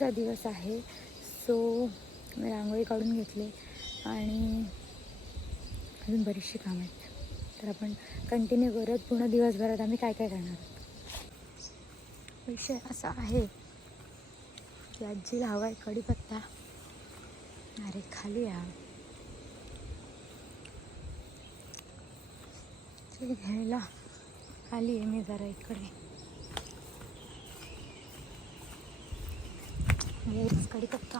शेवटचा दिवस आहे. सो मी रांगोळी काढून घेतली आणि अजून बरीचशी कामं आहेत. तर आपण कंटिन्यू करत पूर्ण दिवसभरात आम्ही काय काय करणार आहोत. विषय असा आहे की आजीला हवा आहे कढीपत्ता. अरे खाली या ते घ्यायला आली आहे मी जरा इकडे. कढीपत्ता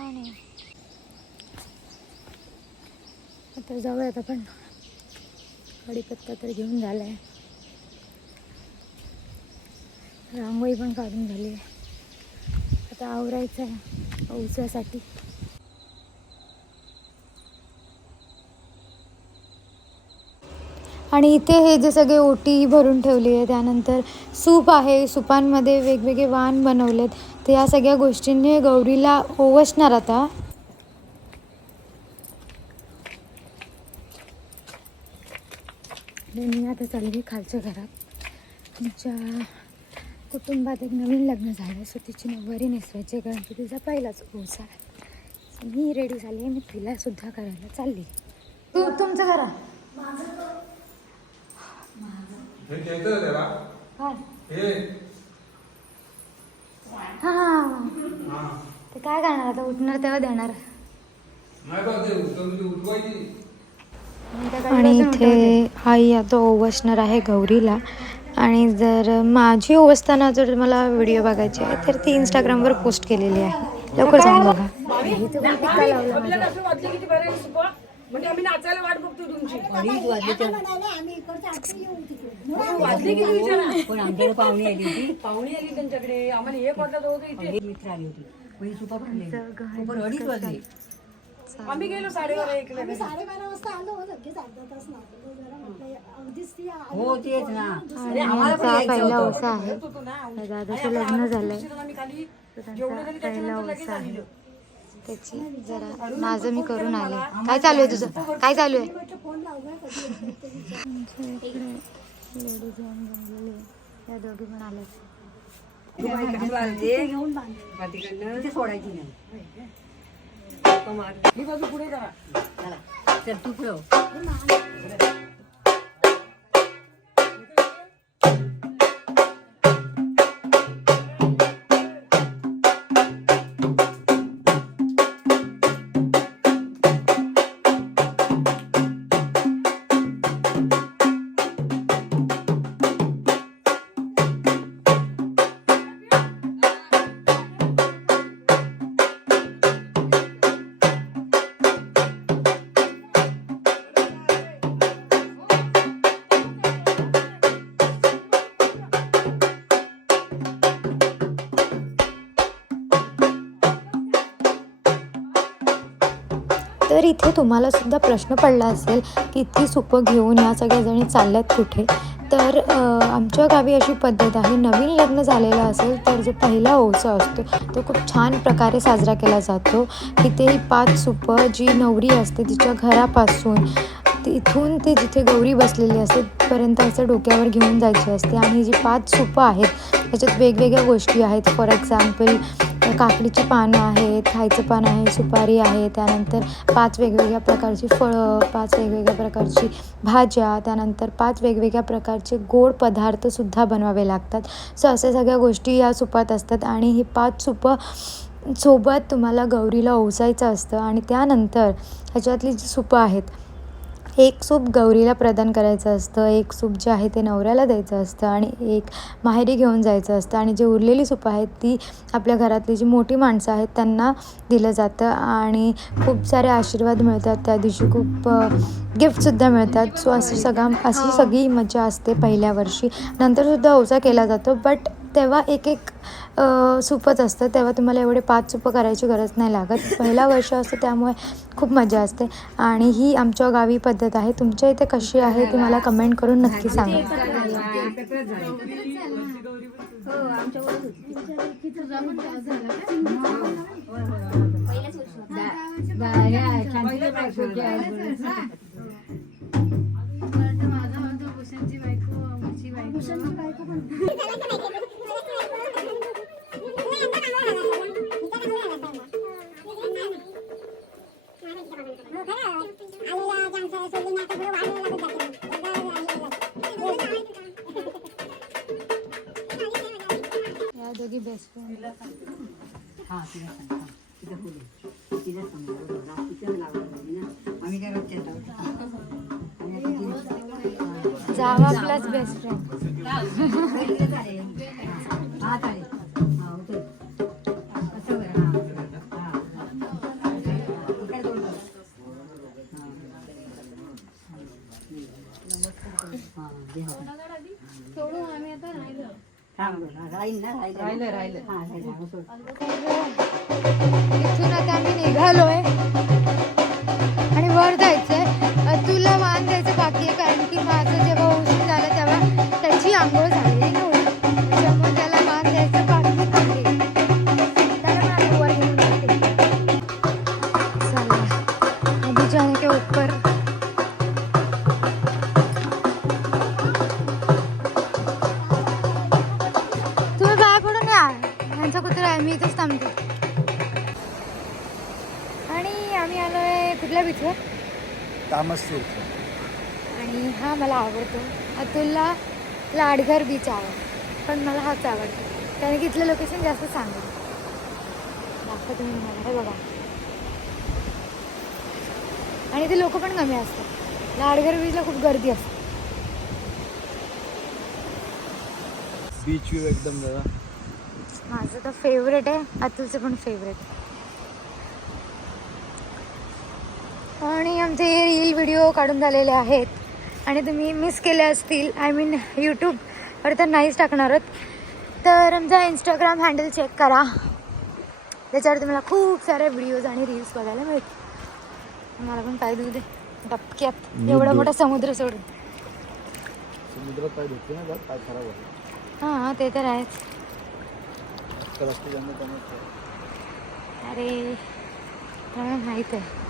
आणि आता जाऊयात आपण. कढीपत्ता तर घेऊन झाला आहे, रांगोळी पण काढून झाली आहे. आता आवरायचं आहे औसासाठी. आणि इथे हे जे सगळे ओटी भरून ठेवली आहे, त्यानंतर सूप आहे, सुपांमध्ये वेगवेगळे वाण बनवलेत. तर या सगळ्या गोष्टींनी गौरीला ओवसणार आता. मी आता चालली खालच्या घरात. आमच्या कुटुंबात एक नवीन लग्न झालं, सो तिची नऊवारी नेसवायची, कारण की तिचा पहिलाच ओवसा आहे. मी रेडी झाली आहे, मी तिला सुद्धा करायला चालली. तुमचं घरा हां ते काय करणार आता, उठणार तेव्हा देणार. आणि इथे आई आता ओवसणार आहे गौरीला. आणि जर माझी ओवसताना जर मला व्हिडिओ बघायची आहे तर ती इंस्टाग्रामवर पोस्ट केलेली आहे, लवकर जाऊन बघा. म्हणजे आम्ही नाचायला वाट बघतो तुमची. पण आमच्याकडे पाहुणी आली त्यांच्याकडे. आम्हाला एक वाटलं दोघं इथे मित्र आली होती. अडीच वाजले आम्ही गेलो 12:30 आम्ही 12:30 वाजता आलो. हो तेच ना. पहिला ओसा आहे, दादाचं लग्न झालंय, पहिला ओसा आहे त्याची. जरा माझं मी करून आले. काय चालू आहे तुझं, काय चालू आहे? लेडीज जमलेली, या दोघी पण आल्या. सोडायची नाही. ही बाजू पुढे करा. चल तू पुढे. तर इथे तुम्हाला सुद्धा प्रश्न पडला असेल की ती सुपं घेऊन या सगळ्या जणी चालल्यात कुठे. तर आमच्या गावी अशी पद्धत आहे, नवीन लग्न झालेलं असेल तर जो पहिला ओवसा असतो तो खूप छान प्रकारे साजरा केला जातो. तिथे ही 5 सुपं जी नवरी असते तिच्या घरापासून इथून ते जिथे गौरी बसलेली असते तिथपर्यंत असं डोक्यावर घेऊन जायची असते. आणि जी 5 सुपं आहेत त्याच्यात वेगवेगळ्या गोष्टी आहेत. फॉर एक्झाम्पल काकडीची पानं आहेत, खायचं पान आहे, सुपारी आहे, त्यानंतर 5 वेगवेगळ्या प्रकारची फळं, 5 वेगवेगळ्या प्रकारची भाज्या, त्यानंतर 5 वेगवेगळ्या प्रकारचे गोड पदार्थसुद्धा बनवावे लागतात. सो अशा सगळ्या गोष्टी या सुपात असतात. आणि ही 5 सुपं सोबत तुम्हाला गौरीला ओवसायचं असतं. आणि त्यानंतर ह्याच्यातली जी सुपं आहेत, एक सूप गौरीला प्रदान करायचं असतं, एक सूप जे आहे ते नवऱ्याला द्यायचं असतं आणि एक माहेरी घेऊन जायचं असतं. आणि जी उरलेली सूप आहेत ती आपल्या घरातली जी मोठी माणसं आहेत त्यांना दिलं जातं. आणि खूप सारे आशीर्वाद मिळतात त्या दिवशी, खूप गिफ्टसुद्धा मिळतात. सो अशी सगळी मजा असते पहिल्या वर्षी. नंतरसुद्धा ओवसा केला जातो, बट तेव्हा एक एक सूपच असतं, तेव्हा तुम्हाला एवढे 5 सूपं करायची गरज नाही लागत. पहिला वर्ष असतं त्यामुळे खूप मजा असते. आणि ही आमच्या गावी पद्धत आहे. तुमच्या इथे कशी आहे ती मला कमेंट करून नक्की सांगा. या दोघी बेस्ट फ्रेंड. जावा प्लस बेस्ट फ्रेंड. इथून आता आम्ही निघालोय आणि वर जायचंय. तुला वाण द्यायचं बाकी आहे, कारण की माझं जेव्हा उशीर झालं तेव्हा त्याची आंघोळ झाली नव्हती, त्यामुळे त्याला वाण द्यायचं बाकी आहे. त्याला पण आता वर घेऊन जाते. चला अभी जाने के ऊपर. तुम्ही बाहेर पडून या, यांचा कुत्रा आहे, मी इथेच थांबते. आणि आम्ही आलोय कुठल्या बीचवर? तामसतीर्थ. आणि हा मला आवडतो. अतुलला लाडघर बीच आवडतो, पण मला हाच आवडतो कारण की इथलं लोकेशन जास्त चांगलं दाखवतो तुम्ही मला. हे बघा, आणि इथे लोक पण कमी असतात. लाडघर बीचला खूप गर्दी असते. बीच व्ह्यू एकदम दादा माझं तर फेवरेट आहे, अतुलचं पण फेवरेट. आणि आमचे रील व्हिडिओ काढून झालेले आहेत आणि तुम्ही मिस केले असतील, आय मीन यूट्यूबवर तर नाहीच टाकणार आहोत, तर आमचा इंस्टाग्राम हँडल चेक करा. त्याच्यावर तुम्हाला खूप सारे व्हिडिओज आणि रील्स बघायला मिळतील. मला पण पाय धुऊ दे डबक्यात, एवढा मोठा समुद्र सोडून. समुद्रात पाय धुतले ना, पाय खराब होते. हां ते तर आहेच. अरे मला माहीत आहे.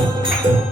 आहे